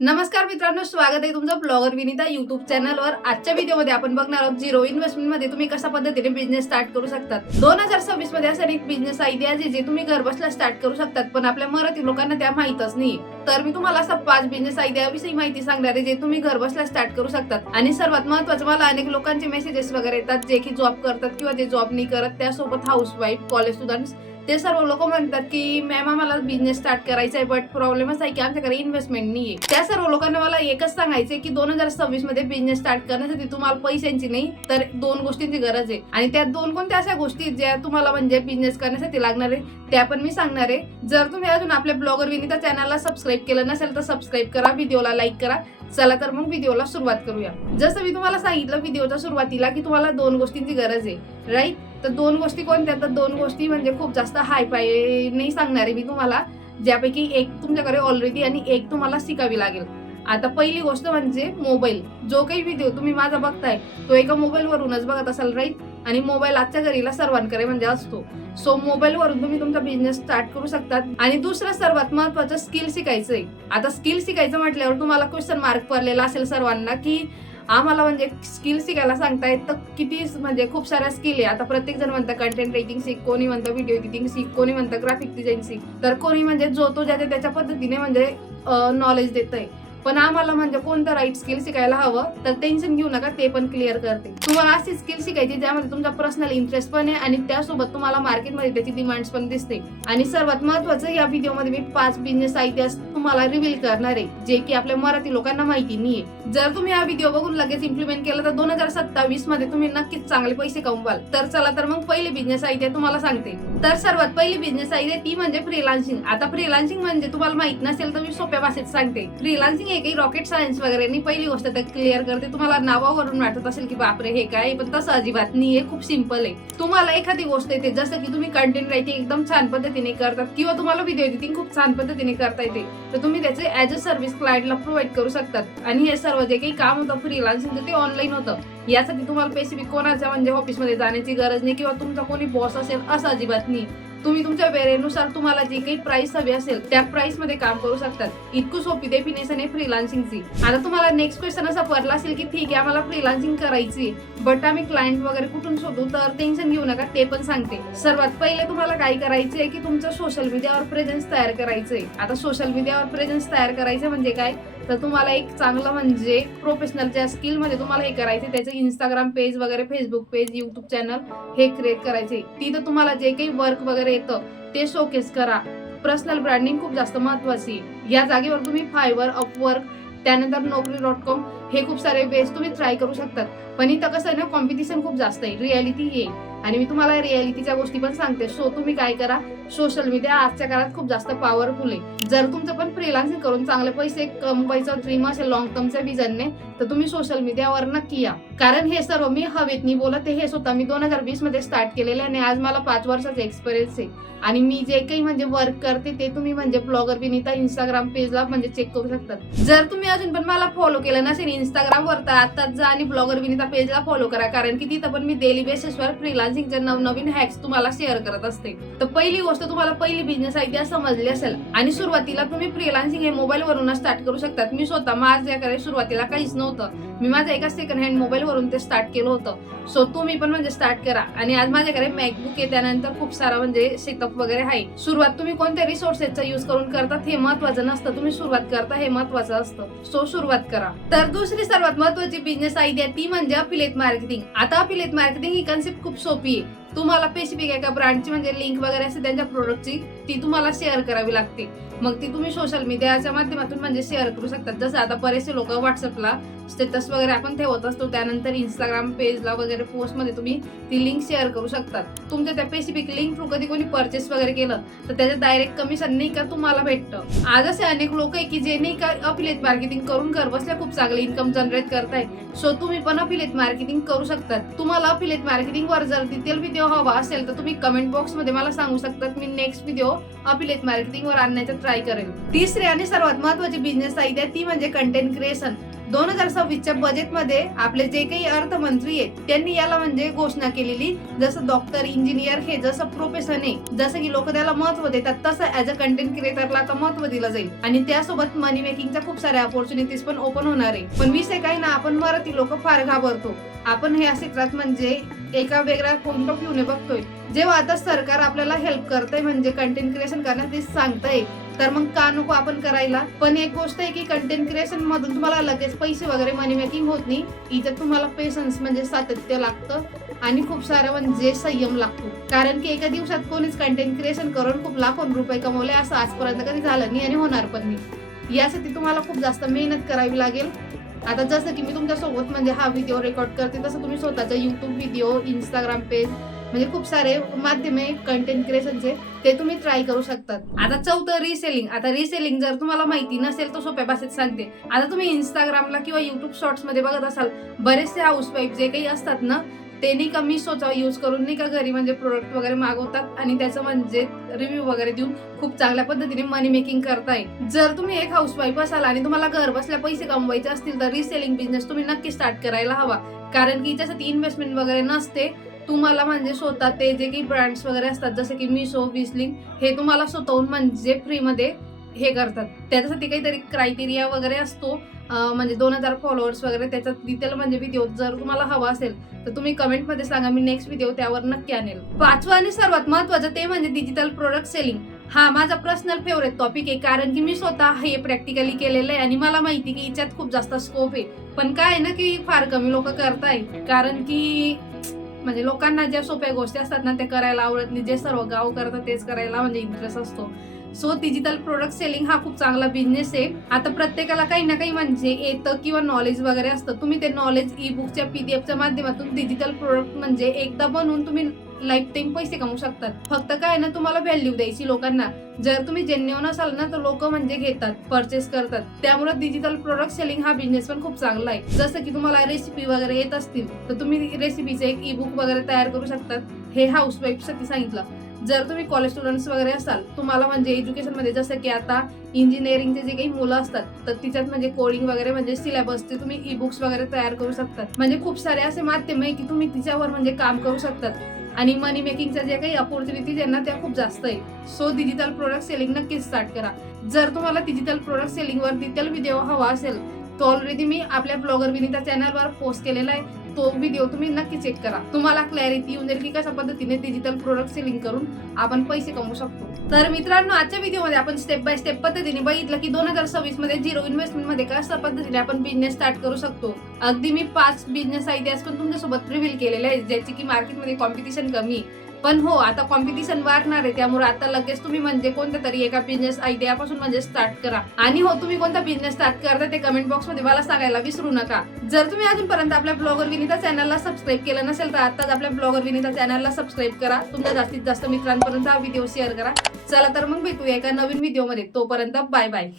नमस्कार मित्रांनो, स्वागत आहे तुमचं ब्लॉगर विनीता युट्यूब चॅनलवर। आजच्या व्हिडिओमध्ये आपण बघणार आहोत झिरो इन्व्हेस्टमेंट मध्ये तुम्ही कशा पद्धतीने बिझनेस स्टार्ट करू शकतात। 2026 मध्ये असा एक बिझनेस आयडिया जे तुम्ही घर बसल्या स्टार्ट करू शकतात, पण आपल्या मराठी लोकांना त्या माहीतच नाही। तर मी तुम्हाला असा 5 बिझनेस आयडिया विषयी माहिती सांगणार आहे जे तुम्ही घर बसल्या स्टार्ट करू शकतात। आणि सर्वात महत्त्वाचं, मला अनेक लोकांचे मेसेजेस वगैरे येतात जे की जॉब करतात किंवा जे जॉब नाही करत, त्यासोबत हाऊसवाईफ, कॉलेज स्टुडंट्स, ते सर्व लोक म्हणतात की मॅम आम्हाला बिझनेस स्टार्ट करायचा आहे, बट प्रॉब्लेम असा आहे की आमच्याकडे इन्व्हेस्टमेंट नाहीये। त्या सर्व लोकांना मला एकच सांगायचंय की 2026 मध्ये बिझनेस स्टार्ट करण्यासाठी तुम्हाला पैशांची नाही तर 2 गोष्टींची गरज आहे। आणि त्या 2 कोणत्या अशा गोष्टी ज्या तुम्हाला म्हणजे बिझनेस करण्यासाठी लागणार आहे त्या पण मी सांगणार आहे। जर तुम्ही अजून आपल्या ब्लॉगर विनीता चॅनलला सबस्क्राईब केलं नसेल तर सबस्क्राईब करा, व्हिडिओला लाईक करा। चला तर मग व्हिडिओला सुरुवात करूया। जसं मी तुम्हाला सांगितलं व्हिडिओच्या सुरुवातीला की तुम्हाला 2 गोष्टींची गरज आहे, राईट? तर 2 गोष्टी कोणत्या? तर 2 गोष्टी म्हणजे खूप जास्त हाय फाय नाही सांगणार आहे मी तुम्हाला, ज्यापैकी एक तुमच्याकडे ऑलरेडी आणि एक तुम्हाला शिकावी लागेल। आता पहिली गोष्ट म्हणजे मोबाईल। जो काही व्हिडिओ तुम्ही माझा बघताय तो एका मोबाईल वरूनच बघत असाल, राईट? आणि मोबाईल आजच्या घरीला सर्वांकडे म्हणजे असतो। सो मोबाईल वरून तुम्ही तुमचा बिझनेस स्टार्ट करू शकतात। आणि दुसरं सर्वात महत्त्वाचं, स्किल शिकायचंय। आता स्किल शिकायचं म्हटल्यावर तुम्हाला क्वेश्चन मार्क पडलेला असेल सर्वांना की आम्हाला म्हणजे स्किल शिकायला सांगतायत तर किती म्हणजे खूप साऱ्या स्किल आहे। आता प्रत्येक जण म्हणतं कंटेंट रायटिंग शिक, कोणी म्हणतं व्हिडिओ एडिटिंग शिक, कोणी म्हणतं ग्राफिक डिझाईन शिक, तर कोणी म्हणजे जो तो त्याच्या पद्धतीने म्हणजे नॉलेज देतंय। पण आम्हाला म्हणजे कोणतं राईट स्किल शिकायला हवं तर टेन्शन घेऊ नका, ते पण क्लिअर करते। तुम्हाला अशी स्किल शिकायची ज्यामध्ये तुमचा पर्सनल इंटरेस्ट पण आहे आणि त्यासोबत तुम्हाला मार्केटमध्ये त्याची डिमांड्स पण दिसते। आणि सर्वात महत्त्वाचं, या व्हिडिओमध्ये मी 5 बिझनेस आयडियाज तुम्हाला रिव्हील करणार आहे जे की आपल्या मराठी लोकांना माहिती नाहीये। जर तुम्ही हा व्हिडिओ बघून लगेच इम्प्लिमेंट केलं तर 2027 मध्ये तुम्ही नक्कीच चांगले पैसे कमवाल। तर चला तर मग पहिली बिझनेस आयडिया तुम्हाला सांगते। तर सर्वात पहिली बिझनेस आयडिया ती म्हणजे फ्रीलान्सिंग। आता फ्रीलान्सिंग म्हणजे तुम्हाला माहित नसेल तर मी सोप्या भाषेत सांगते। फ्रीलान्सिंग हे काही रॉकेट सायन्स वगैरे नाही। पहिली गोष्ट तर क्लिअर करते, तुम्हाला नावावरून वाटत असेल की बापरे हे काय, पण तसं अजिबात नाहीये, खूप सिंपल आहे। तुम्हाला एखादी गोष्ट येते, जसं की तुम्ही कंटेंट रायटिंग एकदम छान पद्धतीने करतात किंवा तुम्हाला व्हिडिओ एडिटिंग खूप छान पद्धतीने करता येते, तर तुम्ही त्याचे ऍज अ सर्व्हिस क्लायंटला प्रोव्हाइड करू शकतात। आणि हे सर्व जे काही काम होतं फ्रीलान्सिंगचं ते ऑनलाईन होतं। यासाठी तुम्हाला स्पेसिफिक कोणाच्या म्हणजे ऑफिसमध्ये जाण्याची गरज नाही किंवा तुमचा कोणी बॉस असेल असं अजिबात नाही। तुम्ही तुमच्या वेळेनुसार तुम्हाला जी काही प्राइस हवी असेल त्या प्राइस मध्ये काम करू शकतात। इतकं सोपी डेफिनेशन आहे फ्रीलान्सिंगची। आता तुम्हाला नेक्स्ट क्वेश्चन असा पडला असेल की ठीक आहे आम्हाला फ्रीलान्सिंग करायची, बट आम्ही क्लायंट वगैरे कुठून शोधू? तर टेन्शन घेऊ नका, ते पण सांगते। सर्वात पहिले तुम्हाला काय करायचंय की तुमचं सोशल मीडियावर प्रेझेन्स तयार करायचंय। आता सोशल मीडियावर प्रेझेन्स तयार करायचं म्हणजे काय? तर तुम्हाला एक चांगलं म्हणजे प्रोफेशनलच्या स्किल मध्ये तुम्हाला हे करायचं, त्याचं इंस्टाग्राम पेज वगैरे, फेसबुक पेज, युट्यूब चॅनल हे क्रिएट करायचे। तिथं तुम्हाला जे काही वर्क वगैरे येतं ते शोकेस करा। पर्सनल ब्रँडिंग खूप जास्त महत्त्वाची। या जागेवर तुम्ही फायवर, अपवर्क, त्यानंतर Naukri.com हे खूप सारे बेस तुम्ही ट्राय करू शकतात। पण इथं कसं आहे ना, कॉम्पिटिशन खूप जास्त आहे, रियालिटी आहे। आणि मी तुम्हाला रियालिटीच्या गोष्टी पण सांगते। सो तुम्ही काय करा, सोशल मीडिया आजच्या काळात खूप जास्त पॉवरफुल आहे। जर तुमचं पण फ्रीलान्सिंग करून चांगले पैसे कमवायचं ड्रीम असेल लॉंग टर्मच्या विजनने, तर तुम्ही सोशल मीडियावर नक्की या। कारण हे सर्व मी हवेत नाही बोलत, हे स्वतः मी 2020 मध्ये स्टार्ट केलेलं आहे आणि आज मला 5 वर्षाचा एक्सपिरियन्स आहे। आणि मी जे काही म्हणजे वर्क करते ते तुम्ही म्हणजे ब्लॉगर विनीता इंस्टाग्राम पेजला म्हणजे चेक करू शकतात। जर तुम्ही अजून पण मला फॉलो केलं नसेल इंस्टाग्रामवर तर आताच जा आणि ब्लॉगर विनीता पेजला फॉलो करा, कारण की तिथं पण मी डेली बेसिसवर फ्रीलान्सिंगचे नवनवीन हॅक्स तुम्हाला शेअर करत असते। तर पहिली गोष्ट, तुम्हाला पहिली बिझनेस आयडिया समजली असेल। आणि सुरुवातीला तुम्ही फ्रीलान्सिंग हे मोबाईल वरून स्टार्ट करू शकतात। मी स्वतः माझ्याकडे सुरुवातीला काहीच नव्हतं, मी माझ्या एका सेकंड हँड मोबाईल वरून ते स्टार्ट केलं होतं। सो तुम्ही पण म्हणजे स्टार्ट करा। आणि आज माझ्याकडे मॅकबुक आहे, त्यानंतर खूप सारा म्हणजे सेटअप वगैरे आहे। सुरुवात तुम्ही कोणत्या रिसोर्सेसचा यूज करून करतात हे महत्त्वाचं नसतं, तुम्ही सुरुवात करता हे महत्त्वाचं असतं। सो सुरुवात करा। तर दुसरी सर्वात महत्त्वाची बिझनेस आयडिया ती म्हणजे अफिलिएट मार्केटिंग। आता अफिलिएट मार्केटिंग ही कन्सेप्ट खूप सोपी आहे। तुम्हाला स्पेसिफिक एका ब्रँडची म्हणजे लिंक वगैरे असते त्यांच्या प्रोडक्टची, ती तुम्हाला शेअर करावी लागते। मग ती तुम्ही सोशल मीडियाच्या माध्यमातून म्हणजे शेअर करू शकतात। जसं आता बरेचसे लोक व्हॉट्सअपला स्टेटस वगैरे आपण ठेवत असतो, त्यानंतर इंस्टाग्राम पेजला वगैरे पोस्टमध्ये तुम्ही ती लिंक शेअर करू शकतात। तुमच्या त्या स्पेसिफिक लिंक थ्रू कधी कोणी परचेस वगैरे केलं तर त्याचं डायरेक्ट कमिशन नाही का तुम्हाला भेटतं। आज असे अनेक लोक आहे की जे नाही का अफिलिएट मार्केटिंग करून घर बसल्या खूप चांगले इन्कम जनरेट करताय। सो तुम्ही पण अफिलिएट मार्केटिंग करू शकतात। तुम्हाला अफिलिएट मार्केटिंग वर जर डिटेल व्हिडिओ हवा असेल तर तुम्ही कमेंट बॉक्स मध्ये मला सांगू शकतात, मी नेक्स्ट व्हिडिओ अफिलिएट मार्केटिंग वर आणण्याचा ट्राय करेल। तिसरी आणि सर्वात महत्त्वाची बिझनेस आयडिया ती म्हणजे कंटेंट क्रिएशन। 2026च्या बजेटमध्ये आपले जे काही अर्थमंत्री आहेत त्यांनी याला म्हणजे घोषणा केलेली, जसं डॉक्टर, इंजिनियर हे जसं प्रोफेशन आहे, जसं की लोक त्याला महत्व देतात तसं ऍज अ कंटेंट क्रिएटरला आता महत्व दिलं जाईल आणि त्यासोबत मनी मेकिंगच्या खूप साऱ्या ऑपॉर्च्युनिटीज पण ओपन होणार आहे. पण विषय काही ना, आपण मराठी लोक फार घाबरतो. आपण हे क्षेत्रात म्हणजे एका वेगळ्या पॉइंट ऑफ व्ह्यूने बघतोय. जेव्हा आता सरकार आपल्याला हेल्प करतंय म्हणजे कंटेंट क्रिएशन करण्यास ते सांगतंय, तर मग का नको आपण करायला. पण एक गोष्ट आहे की कंटेंट क्रिएशन मधून तुम्हाला लगेच पैसे वगैरे मनी मेकिंग होत नाही. इथे तुम्हाला पेशन्स म्हणजे सातत्य लागतं आणि खूप सारं म्हणजे संयम लागतो. कारण की एका दिवसात कोणीच कंटेंट क्रिएशन करून खूप लाखो रुपये कमवले असं आजपर्यंत कधी झालं नाही आणि होणार पण नाही. यासाठी तुम्हाला खूप जास्त मेहनत करावी लागेल. आता जसं की मी तुमच्यासोबत म्हणजे हा व्हिडिओ रेकॉर्ड करते, तसं तुम्ही स्वतःचा युट्यूब व्हिडिओ, इंस्टाग्राम पेज म्हणजे खूप सारे माध्यम आहे कंटेंट क्रिएशनचे, ते तुम्ही ट्राय करू शकतात. आता चौथं रिसेलिंग. आता रिसेलिंग जर तुम्हाला माहिती नसेल तर सोप्या भाषेत सांगते. आता तुम्ही इंस्टाग्रामला किंवा युट्यूब शॉर्ट्स मध्ये बघत असाल, बरेचसे हाऊसवाईफ जे काही असतात ना, ते नाही का मिशोचा यूज करून नाही का घरी म्हणजे प्रोडक्ट वगैरे मागवतात आणि त्याचं म्हणजे रिव्ह्यू वगैरे देऊन खूप चांगल्या पद्धतीने मनी मेकिंग करताय. जर तुम्ही एक हाऊसवाईफ असाल आणि तुम्हाला घर बसल्या पैसे कमवायचे असतील तर रिसेलिंग बिझनेस तुम्ही नक्की स्टार्ट करायला हवा. कारण की त्यासाठी इन्व्हेस्टमेंट वगैरे नसते. तुम्हाला म्हणजे स्वतः ते जे काही ब्रँड्स वगैरे असतात जसे की मिशो, विसलिंग हे तुम्हाला स्वतःहून म्हणजे फ्रीमध्ये हे करतात. त्याच्यासाठी काहीतरी क्रायटेरिया वगैरे असतो, म्हणजे 2000 फॉलोअर्स वगैरे, त्याच्यात डिटेल म्हणजे व्हिडिओ जर तुम्हाला हवा असेल तर तुम्ही कमेंटमध्ये सांगा, मी नेक्स्ट व्हिडिओ त्यावर नक्की आणेल. पाचवं आणि सर्वात महत्वाचं ते म्हणजे डिजिटल प्रोडक्ट सेलिंग. हा माझा पर्सनल फेवरेट टॉपिक आहे, कारण की मी स्वतः हे प्रॅक्टिकली केलेलं आहे आणि मला माहिती की याच्यात खूप जास्त स्कोप आहे. पण काय आहे ना की फार कमी लोक करताय, कारण की म्हणजे लोकांना ज्या सोप्या गोष्टी असतात ना त्या करायला आवडत नाही. जे सर्व गाव करतात तेच करायला म्हणजे इंटरेस्ट असतो. सो डिजिटल प्रोडक्ट सेलिंग हा खूप चांगला बिझनेस आहे. आता प्रत्येकाला काही ना काही म्हणजे येतं किंवा नॉलेज वगैरे असतं. तुम्ही ते नॉलेज ई बुकच्या पीडीएफच्या माध्यमातून डिजिटल प्रोडक्ट म्हणजे एकदा बनवून तुम्ही लाईफ टाईम पैसे कमवू शकतात. फक्त काय ना, तुम्हाला व्हॅल्यू द्यायची लोकांना. जर तुम्ही जेन्युइन असाल ना तर लोक म्हणजे घेतात, परचेस करतात. त्यामुळे डिजिटल प्रोडक्ट सेलिंग हा बिझनेस पण खूप चांगला आहे. जसं की तुम्हाला रेसिपी वगैरे येत असतील तर तुम्ही रेसिपीचे एक ई बुक वगैरे तयार करू शकतात. हे हाऊसवाईफ साठी सांगितलं. जर तुम्ही कॉलेज स्टुडंट्स वगैरे असाल, तुम्हाला म्हणजे एज्युकेशन मध्ये जसं की आता इंजिनिअरिंगचे जे काही मुलं असतात तर तिच्यात म्हणजे कोडिंग वगैरे म्हणजे सिलेबसचे तुम्ही ई बुक्स वगैरे तयार करू शकतात. म्हणजे खूप सारे असे माध्यम आहे की तुम्ही तिच्यावर म्हणजे काम करू शकतात आणि मनी मेकिंगच्या जे काही अपॉर्च्युनिटीज आहे ना त्या खूप जास्त आहे. सो डिजिटल प्रोडक्ट सेलिंग नक्कीच स्टार्ट करा. जर तुम्हाला डिजिटल प्रोडक्ट सेलिंगवर डिटेल व्हिडिओ हवा असेल तो ऑलरेडी मी आपल्या ब्लॉगर विनीता चॅनलवर पोस्ट केलेला आहे. तो व्हिडिओ तुम्ही नक्की चेक करा. तुम्हाला क्लॅरिटी येऊन जाईल की कशा पद्धतीने डिजिटल प्रोडक्ट सेलिंग करून आपण पैसे कमवू शकतो. तर मित्रांनो, आजच्या व्हिडिओमध्ये आपण स्टेप बाय स्टेप पद्धतीने बघितलं की 2026 मध्ये झिरो इन्व्हेस्टमेंट मध्ये कशा पद्धतीने आपण बिझनेस स्टार्ट करू शकतो. अगदी मी 5 बिझनेस आयडियाज पण तुमच्यासोबत रिव्हील केलेले आहेत, ज्याची की मार्केटमध्ये कॉम्पिटिशन कमी. पण हो, आता कॉम्पिटिशन वाढणार आहे, त्यामुळे आता लगेच तुम्ही म्हणजे कोणत्या तरी एका बिझनेस आयडियापासून म्हणजे स्टार्ट करा. आणि हो, तुम्ही कोणता बिझनेस स्टार्ट करता ते कमेंट बॉक्स मध्ये मला सांगायला विसरू नका. जर तुम्ही अजूनपर्यंत आपल्या ब्लॉगर विनीता चॅनलला सबस्क्राईब केलं नसेल तर आताच आपल्या ब्लॉगर विनीता चॅनलला सबस्क्राईब करा. तुमच्या जास्तीत जास्त मित्रांपर्यंत हा व्हिडिओ शेअर करा. चला तर मग भेटूया एका नवीन व्हिडिओमध्ये. तोपर्यंत बाय बाय.